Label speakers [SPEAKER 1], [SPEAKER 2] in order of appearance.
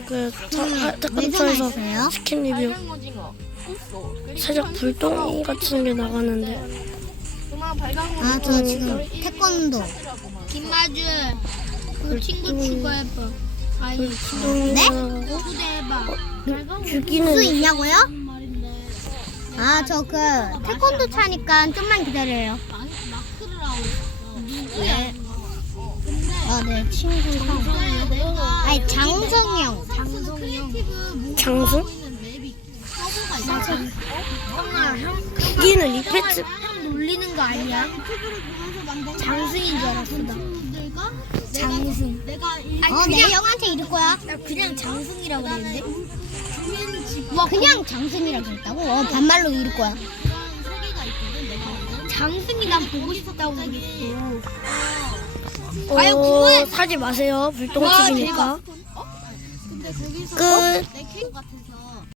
[SPEAKER 1] 그
[SPEAKER 2] 왜
[SPEAKER 1] 태권도에서
[SPEAKER 2] 전화했어요?
[SPEAKER 1] 스킨 리뷰 살짝 불똥 같은 게 나가는데
[SPEAKER 2] 아, 저 지금 태권도.
[SPEAKER 3] 김마주 그 친구 추가해봐. 아니
[SPEAKER 1] 불똥이
[SPEAKER 2] 네?
[SPEAKER 1] 나가고
[SPEAKER 3] 초대해봐.
[SPEAKER 2] 수
[SPEAKER 1] 죽이는
[SPEAKER 2] 있냐고요? 아, 저 그 태권도 차니까 좀만 기다려요.
[SPEAKER 3] 마크를 하고 있어.
[SPEAKER 2] 네. 아, 네, 친구 형. 아니, 장성이 형.
[SPEAKER 3] 장성이 형.
[SPEAKER 1] 장승? 죽이는 리페트
[SPEAKER 3] 형 놀리는 거 아니야? 장승인 줄 알았어 나. 장승.
[SPEAKER 2] 네, 형한테 이럴 거야.
[SPEAKER 3] 나 그냥 장승이라고 그랬는데.
[SPEAKER 2] 그냥 장승이라고 했다고? 반말로 이럴 거야.
[SPEAKER 3] 장승이 난 보고 싶다고 그랬어.
[SPEAKER 1] 사지 마세요. 불똥
[SPEAKER 3] 와,
[SPEAKER 1] 튀기니까.
[SPEAKER 3] 근데 거기서
[SPEAKER 1] 끝.
[SPEAKER 3] 내 캐릭터 같아서